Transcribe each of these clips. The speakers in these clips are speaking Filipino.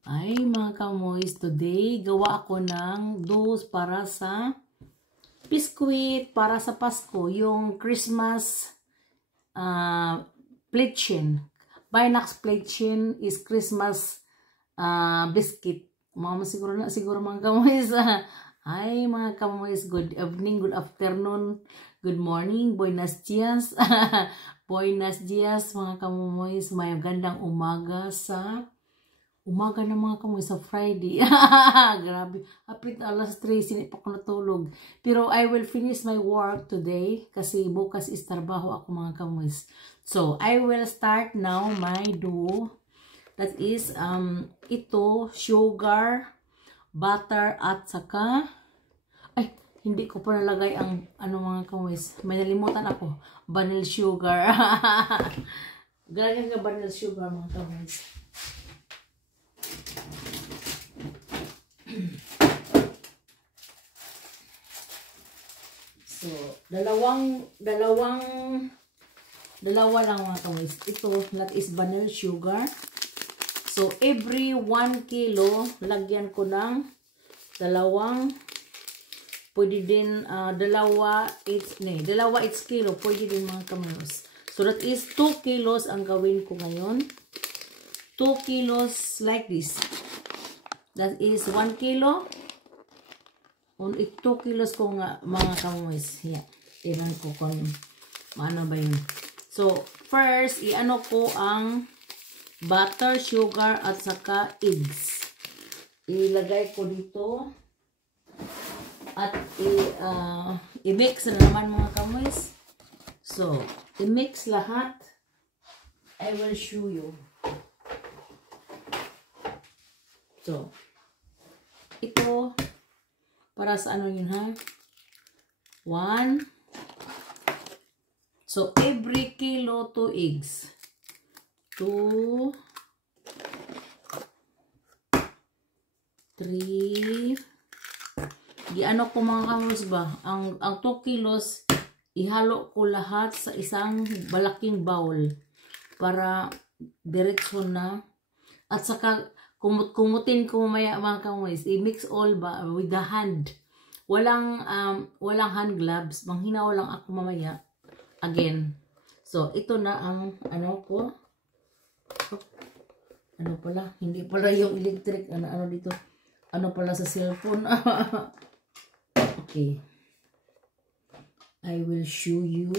Ay mga kamoys, today gawa ako ng doughs para sa biskuit, para sa Pasko, yung Christmas Plätzchen. Binax Plätzchen is Christmas biscuit. Mama siguro mga kamoys. Ay mga kamoys, good evening, good afternoon, good morning, buenos dias. Buenos dias mga kamoys, may gandang umaga na mga kamoy sa Friday. Grabe. Hapit alas 3, sinip ako natulog. Pero I will finish my work today kasi bukas is trabaho ako mga kamoy. So, I will start now my dough. That is, ito, sugar, butter, at saka, ay, hindi ko pa nalagay ang, mga kamoy. May nalimutan ako. Vanilla sugar. Galagay ka vanilla sugar mga kamoy. So, dalawa lang mga kamoys. Ito, that is vanilla sugar. So, every 1 kilo, lagyan ko ng pwede din, dalawa each kilo, pwede din mga kamoys. So, that is 2 kilos ang gawin ko ngayon. 2 kilos like this. That is 1 kilo. 2 kilos ko nga mga kamoys. Yeah. Tingnan ko kung maano ba yun. So, first, iano ko ang butter, sugar, at saka eggs. Ilagay ko dito. At i-mix na naman mga kamoys. So, i-mix lahat. I will show you. So, ito, para sa ano yun ha? 1. So, every kilo 2 eggs. 2, 3. Giano ko mga kamoys ba? Ang 2 kilos, ihalo ko lahat sa isang malaking bowl para diretso na. At saka, kumutin ko mamaya mga kamoys. I-mix all ba with the hand. Walang hand gloves. Manghinaw lang ako mamaya. Again. So, ito na ang ano ko. Ano pala? Hindi pala yung electric. Ano dito? Ano pala sa cellphone? Okay. I will show you.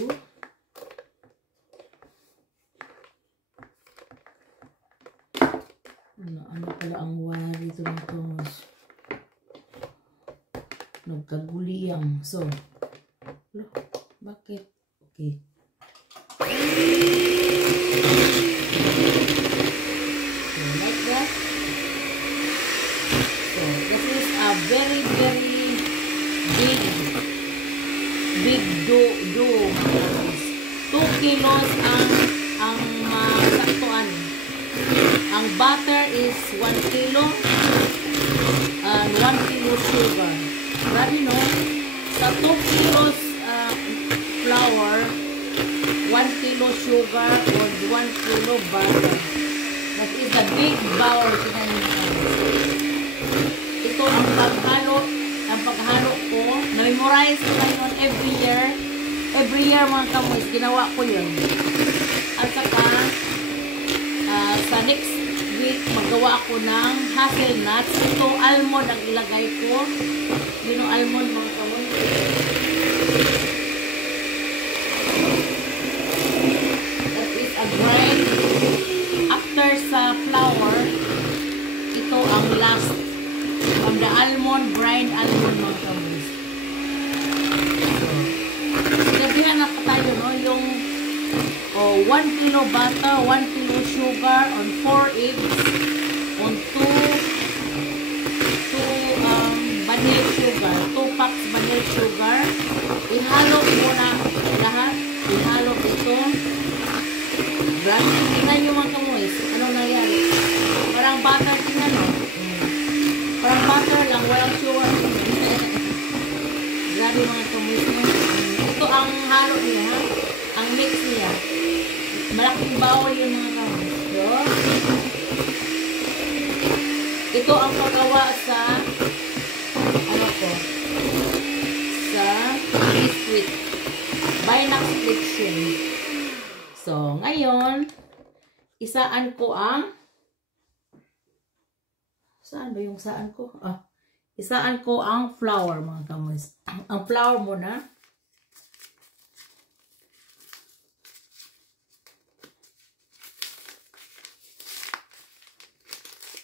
Ano pala ang wire dito ng kamoys. Nagkaguliyang. So, bakit? Okay. So, like that. So, this is a very, very big dough. 2 kilos ang masaktuan. Ang butter is 1 kilo and 1 kilo sugar. Grabe no? Sa 2 kilos flour, 1 kilo sugar or 1 kilo butter. That is the big bowl. Ito ang paghalo ko. Na-memorize ko ngayon every year. Every year mga kamoys, ginawa ko yun. At saka, sa next week, magawa ako ng hazelnuts. Ito, almond ang ilagay ko. Yun ang almond mga kamoy. That is a grind. After sa flour, ito ang last. From the almond, grind almond mga kamoy. Gabihan na pa tayo, no? Yung 1 kilo butter, 1 kilo sugar, on 4 eggs, on 2 vanilla sugar, 2 packs vanilla sugar. Ihalo mo na lahat. Ihalo ito. Tingnan nyo mga kamoys. Anong nangyari? Parang butter, tingnan no? Parang butter lang, walang sugar. Grabe mga kamoys. Ito ang halo niya, ha? Ang mix niya. Malaking bawal yung mga kamoys. So, Ito ang paggawa sa ano ko, sa biscuit. Binac friction. So, ngayon, isaan ko ang saan ba yung saan ko? Isaan ko ang flour, mga kamoys. Ang flour muna.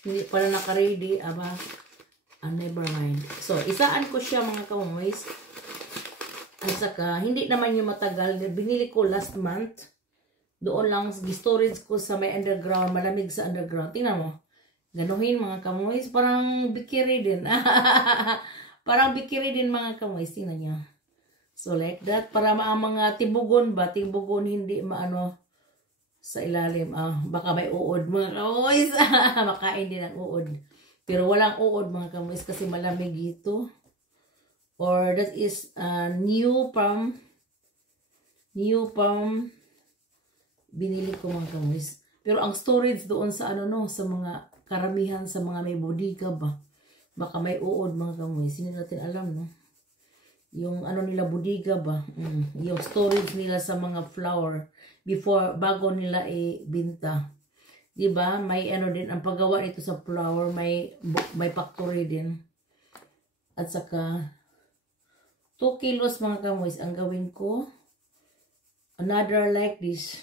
Hindi pala naka-ready, never mind. So, isaan ko siya, mga kamoys. At saka, hindi naman yung matagal. Binili ko last month. Doon lang, storage ko sa may underground. Malamig sa underground. Tingnan mo. Ganuhin, mga kamoys. Parang bikiri din. Parang bikiri din, mga kamoys. Tingnan nyo. So, like that. Para mga tibugon ba? Tibugon hindi maano sa ilalim. Baka may uod, mga kamoys. Makain din ang uod. Pero walang uod, mga kamoys. Kasi malamig ito. Or that is new from binili ko, mga kamoys. Pero ang storage doon sa sa mga karamihan sa mga may bodega ba. Baka may uod, mga kamoys. Hindi natin alam, no? Yung nila bodega ba. Yung storage nila sa mga flour bago nila ibenta. Diba? May din ang paggawa nito sa flour, may factory din. At saka 2 kilos, mga kamoys, ang gawin ko. Another like this.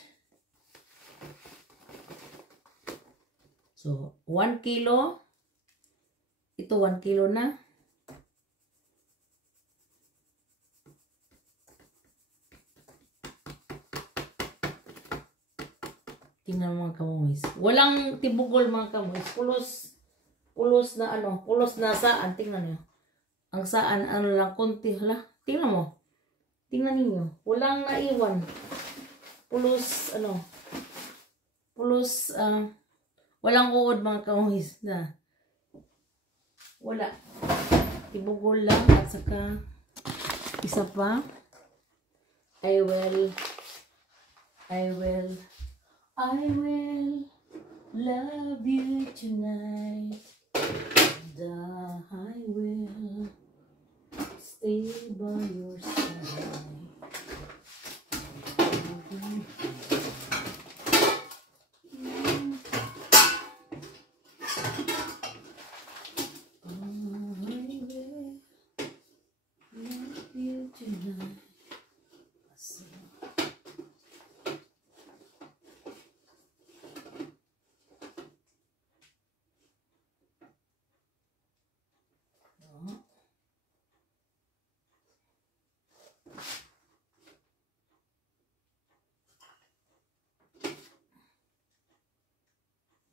So, 1 kilo. Ito, 1 kilo na. Tingnan, mga kamoys. Walang tibugol, mga kamoys. Pulos na saan. Tingnan nyo. Ang saan, lang, konti. Hala, tingnan mo. Tingnan ninyo. Walang naiwan. Walang uod, mga kamoys na. Wala. Tibugol lang. At saka, isa pa. I will love you tonight. I will stay by your side.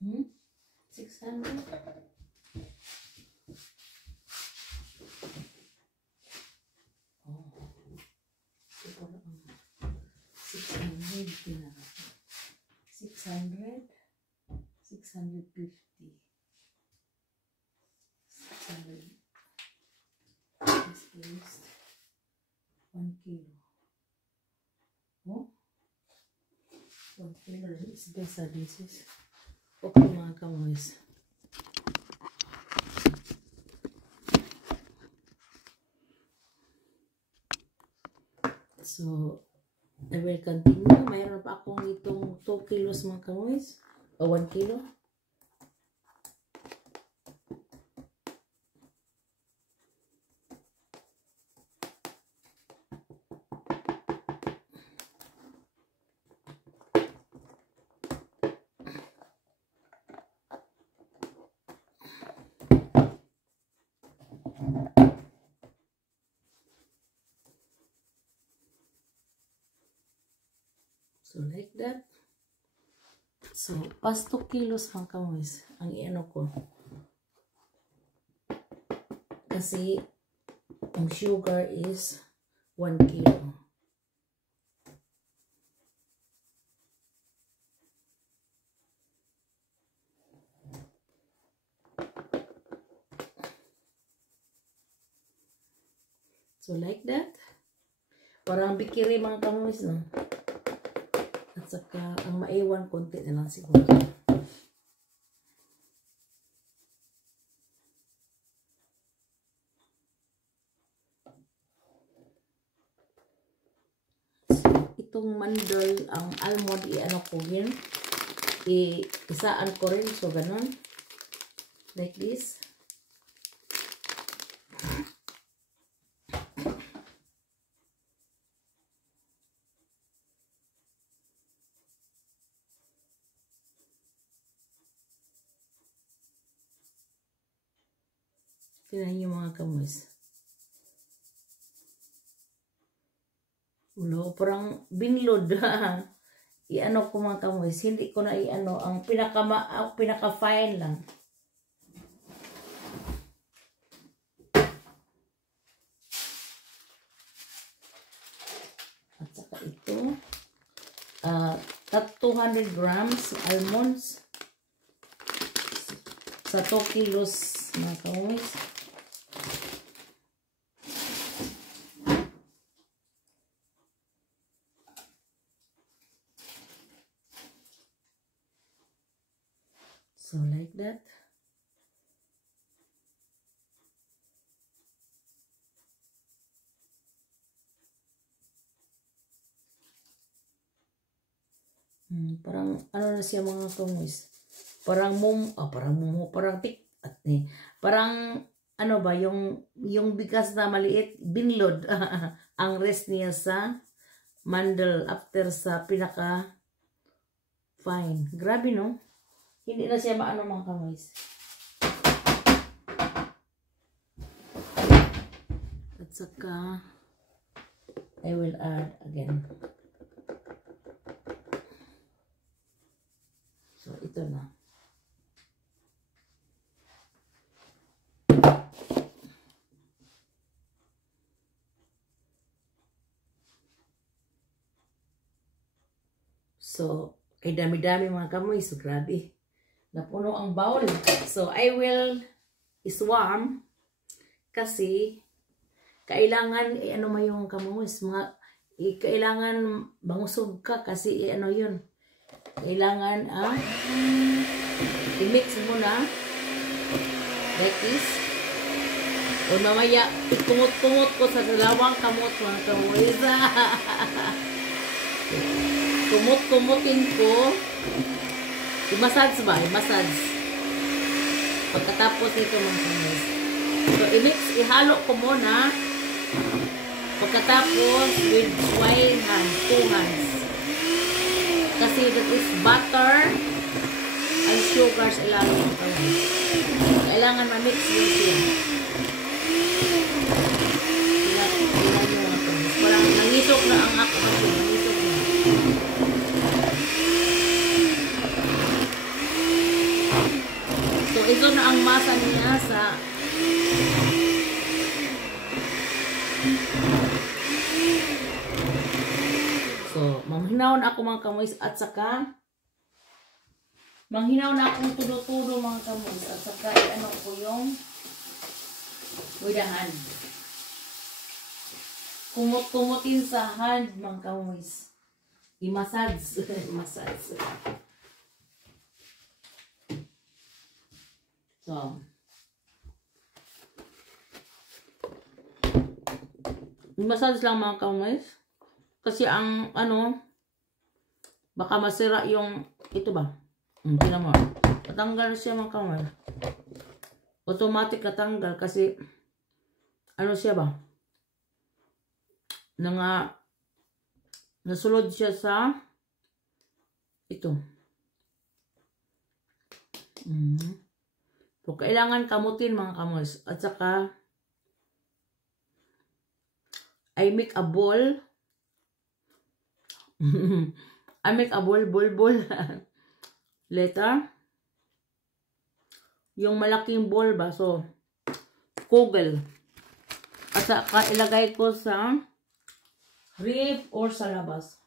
Hmm? 600? Oh. 600. 600. 650. 600. This is 1 kilo. Oh? 1 kilo is better. This is okay, mga kamoys. So, I will continue. Mayroon pa akong itong 2 kilos, mga kamoys. O 1 kilo. So, like that. So, pas 2 kilos, mga kamoys, ang iano ko. Kasi, ang sugar is 1 kilo. So, like that. Parang bikiri, mga kamoys, no? At saka, ang maiwan, konti na lang siguro. itong mandel, ang almond, i-ano ko yun. Isaan ko rin. So, ganun. Like this. Tignan niyo mga kamoys. Ulo, parang binlod. I-ano ko mga kamoys. Hindi ko na i-ano. Ang pinaka-fine lang. At saka ito. 200 grams almonds. Sa 2 kilos mga kamoys. So, like that. Parang, ano na siya mga kamoys. Parang ano ba, yung bigas na maliit, binlod. Ang rest niya sa mandel after sa pinaka fine. Grabe, no? Hindi na siya maano mga kamoys. At saka, I will add again. So, ito na. So, kay dami-dami mga kamoy. So, grabe. Napuno ang bowl. So, I will swarm kasi kailangan, ano mo yung kamoy, kailangan bangusog ka kasi, ano yun. Kailangan, i-mix mo na like this. O mamaya, ikumot-kumot ko sa dalawang kamot mga kamoy. Kumot-kumutin ko. I-massage ba? I-massage. Pagkatapos nito mga kamoy. So, i-mix, ihalo ko muna. Pagkatapos, with one hand, 2 hands. Kasi that is butter and sugar sa ilalim ng kamoy. Kailangan ma-mix yun siya. Kailangan nyo mga kamoy. Parang nangisok na ang ako kasi. Nangisok na. So, ito na ang masa niya sa so, manghinawon ako mga kamoy at saka manghinawon akong tulo-tulo mga kamoy at saka ano ko yung with the hand. Kumot-kumutin sa hand mga kamoy. I-massage. I-massage. So, i-massage lang mga kamoy. Kasi ang ano, baka masira yung, ito ba? Tingnan mo. Tatanggal siya mga kamoy. Automatic natanggal kasi, ano siya ba? Nasulod siya sa, ito. So, kailangan kamutin mga kamoy. At saka, I make a ball. I make a ball. Letter. Yung malaking ball ba? So, kugel. At saka ilagay ko sa rib or sa labas.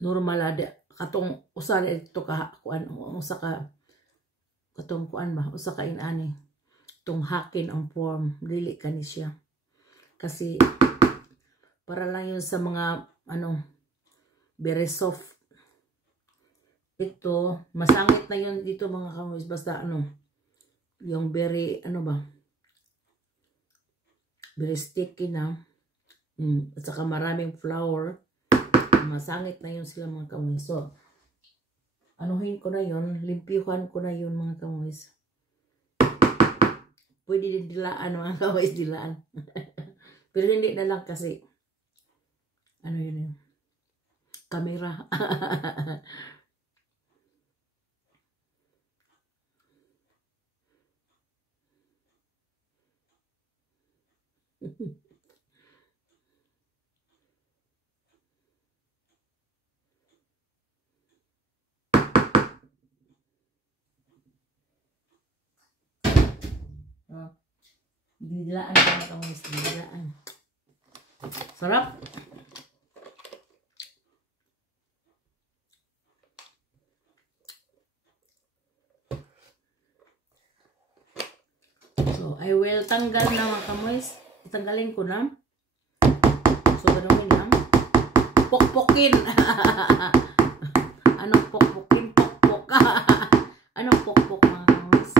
Normal ade katong usa ito ka kuan usa ka katong kuan ba usa ka inani tong hakin ang form dili kani siya kasi para lang yun sa mga ano very soft ito, masangit na yun dito mga kamoys. Basta ano, yung very, ano ba, very sticky na. At saka maraming flour. Masangit na yun sila mga kamoys. So, anuhin ko na yun, limpihan ko na yun mga kamoys. Pwede din dilaan mga kamoys, dilaan. Pero hindi na lang kasi, ano yun, camera. Dilaan ko na kamoys, dilaan. Sarap. So, I will tanggal na mga kamoys. Tanggalin ko na. So, gano'n lang. Pokpokin. Anong pokpokin? Pokpok. Anong pokpok mga kamoys?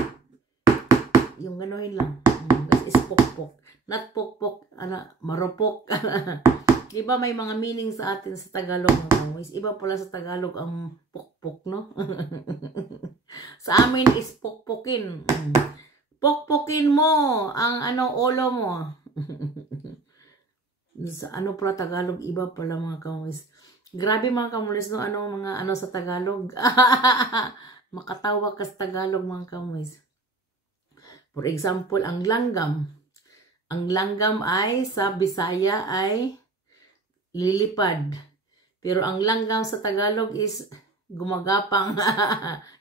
Yung gano'n lang. That is pokpok. Not pokpok. Marupok. Diba may mga meaning sa atin sa Tagalog mga kamoys? Iba pala sa Tagalog ang pokpok, no? Sa amin is pokpokin. Pokpokin mo ang ulo mo. Sa pala Tagalog, iba pala mga kamoys. Grabe mga kamoys, no? Mga sa Tagalog. Makatawa ka sa Tagalog mga kamoys. For example, ang langgam. Ang langgam ay sa Bisaya ay lilipad. Pero ang langgam sa Tagalog is gumagapang.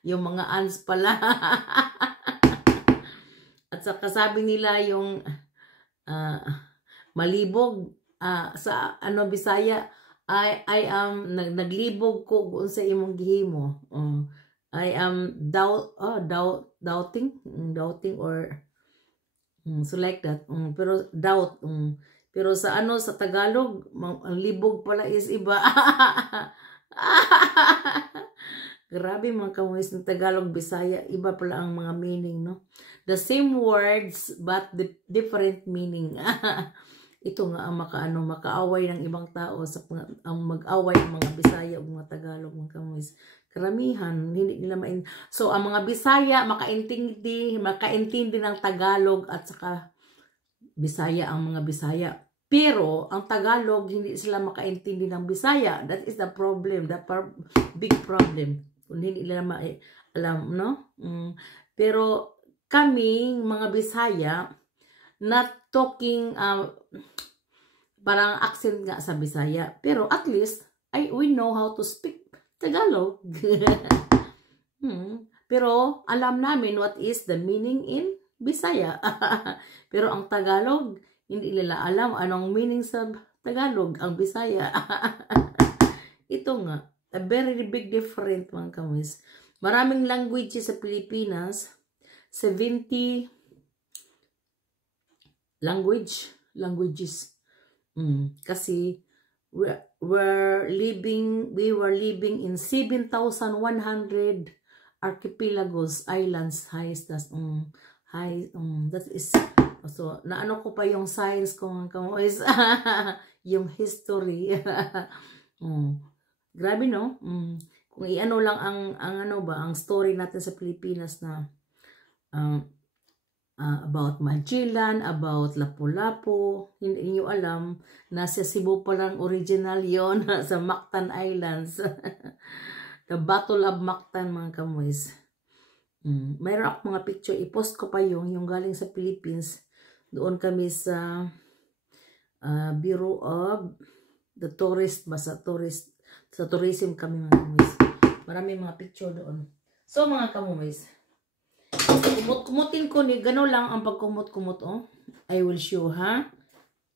Yung mga ants pala. At saka sabi nila yung malibog sa Bisaya I am naglibog ko kung sa imong gihimo. I am doubting or so like that. Pero doubt. Pero sa sa Tagalog, ang libog pala is iba. Grabe mga kamoys ng Tagalog, Bisaya, iba pala ang mga meaning, no? The same words but the different meaning. Ito nga ang makaaway ng ibang tao sa ang mag-away ng mga Bisaya o mga Tagalog mga kamoys. Karamihan hindi nila So ang mga Bisaya makaintindi ng Tagalog at saka Bisaya ang mga Bisaya. Pero ang Tagalog hindi sila makaintindi ng Bisaya. That is the problem, the big problem. Kung hindi nila alam, no? Pero kami mga Bisaya not talking parang accent nga sa Bisaya. Pero at least we know how to speak Tagalog. Pero alam namin what is the meaning in Bisaya. Pero ang Tagalog, hindi nila alam anong meaning sa Tagalog, ang Bisaya. Ito nga, a very big difference mga kamoys. Maraming languages sa Pilipinas, 70 languages. Kasi we were living in 7,100 archipelagos, islands, that is, so naano ko pa yung science ko mga kamoys. Yung history. Grabe, no? Kung iano lang ang story natin sa Pilipinas na about Magellan, about Lapu-Lapu, hindi niyo alam na sa Cebu pa lang original yon sa Mactan Islands. The Battle of Mactan mga kamoys. Mayroon ako mga picture, i-post ko pa yung galing sa Philippines. Doon kami sa Bureau of the Tourist, sa tourism kami mga kamoys. Marami mga picture doon. So mga kamoys, kumut-kumutin ko ni gano'n lang ang pagkumut-kumut, oh. I will show, ha?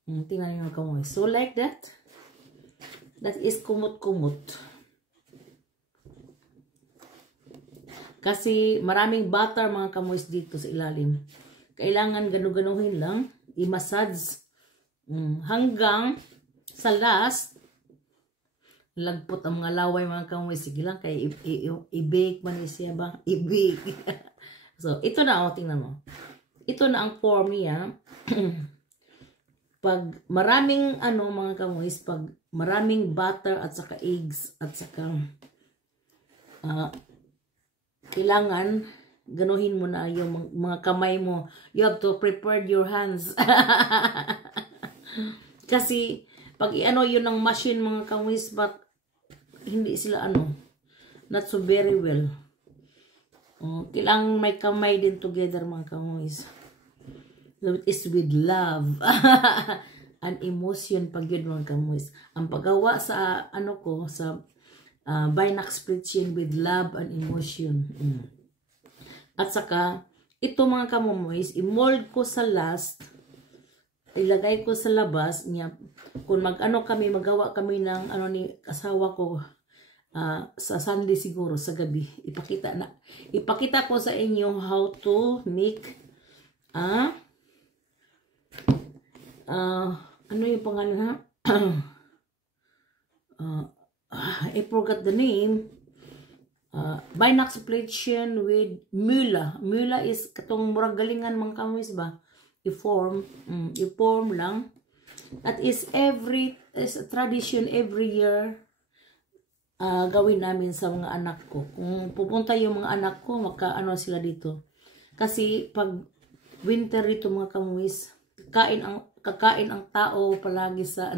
Tingnan niyo mga kamoys. So like that. That is kumut-kumut. Kasi maraming butter mga kamoys dito sa ilalim. Kailangan ganu-ganuhin lang. I-massage hanggang sa last lagpot ang mga laway mga kamoy. Sige lang, kay i-bake man siya ba? I-bake. So, ito na, tingnan mo. Ito na ang form niya. Pag maraming, mga kamoy, pag maraming butter at saka eggs at saka kailangan ganuhin mo na yung mga kamay mo. You have to prepare your hands. Kasi, pag yun ng machine mga kamoys, but hindi sila not so very well. Kailangan may kamay din together mga kamoys. So, it is with love and emotion pag yun mga kamoys. Ang paggawa sa sa Binac split chin with love and emotion. At saka, ito mga kamoys, i-mold ko sa last, ilagay ko sa labas niya. Kung kami, magawa kami ng ni asawa ko sa Sunday siguro, sa gabi. Ipakita ko sa inyo how to make yung pangalan ha? I forgot the name. Binac split chin with mula. Mula is katong murag galingan mga kamoys ba? I-form lang. That is is a tradition every year. Gawin namin sa mga anak ko. Kung pupunta yung mga anak ko, sila dito. Kasi pag winter dito mga kamuis, kakain ang tao palagi sa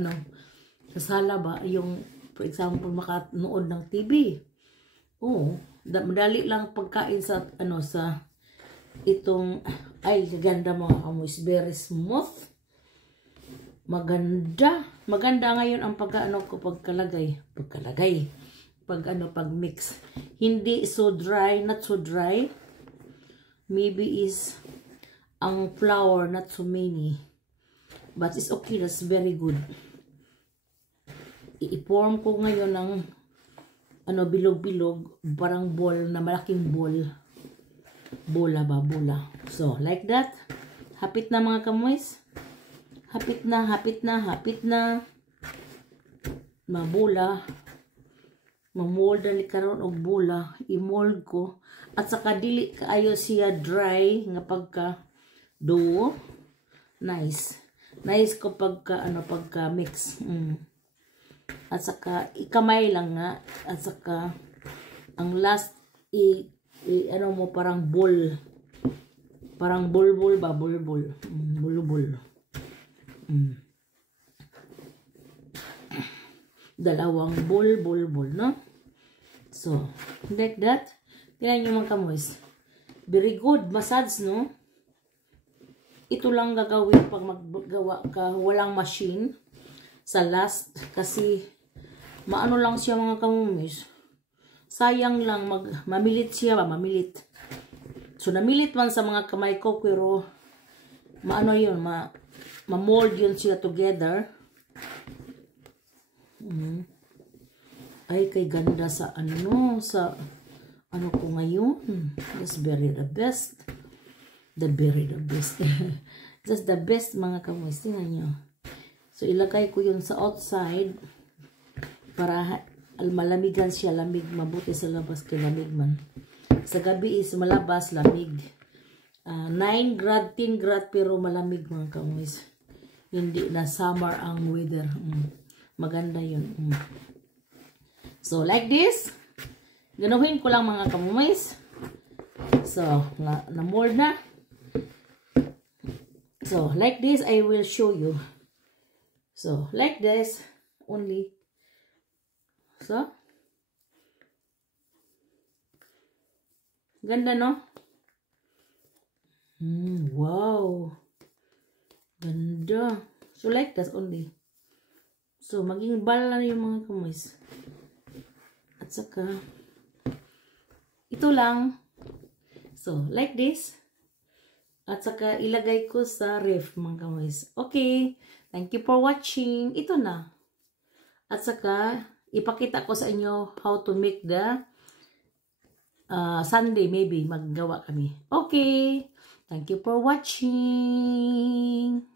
sa sala ba, yung for example makanood ng TV. Madali lang pagkain sa sa itong ganda mga kamuis, very smooth. Maganda ngayon ang pag mix. Hindi so dry, not so dry. Maybe is ang flour not so many. But it's okay, that's very good. I-form ko ngayon ng bilog-bilog, parang ball na malaking ball. Bola. So, like that. Hapit na mga kamoys. Hapit na. Mabola. Mamold dali karon og bola, i-mold ko at saka dili kaayo siya dry nga pagka dough. Nice ko pagka mix. At saka ikamay lang nga at saka ang last mo parang ball. Parang bulbul ba, bulbul. Bulbul. Dalawang bulbul, no? So, like that. Tingnan nyo mga kamoys. Very good. Massage, no? Ito lang gagawin pag maggawa ka. Walang machine. Sa last. Kasi, maano lang siya mga kamoys. Sayang lang. Mamilit siya ba? Mamilit. So, namilit man sa mga kamay ko. Pero, maano yun? Ma-mold yun sila together. Ay, kay ganda sa ko ngayon. That's very the best. Just the best mga kamoys. Tingnan nyo. So, ilagay ko yun sa outside para malamigan siya. Lamig, mabuti sa labas kay lamig man. Sa gabi is malabas, lamig. 9 grad, 10 grad, pero malamig mga kamoys. Hindi na summer ang weather. Maganda yun. So, like this. Ganuhin ko lang mga kamoys. So, na-mold na. So, like this, I will show you. So, like this, only. So, ganda, no? Wow. Ganda. So, like this only. So, maging bala na yung mga kamoys. At saka, ito lang. So, like this. At saka, ilagay ko sa ref, mga kamoys. Okay. Thank you for watching. Ito na. At saka, ipakita ko sa inyo how to make the Sunday, maybe, maggawa kami. Okay. Thank you for watching.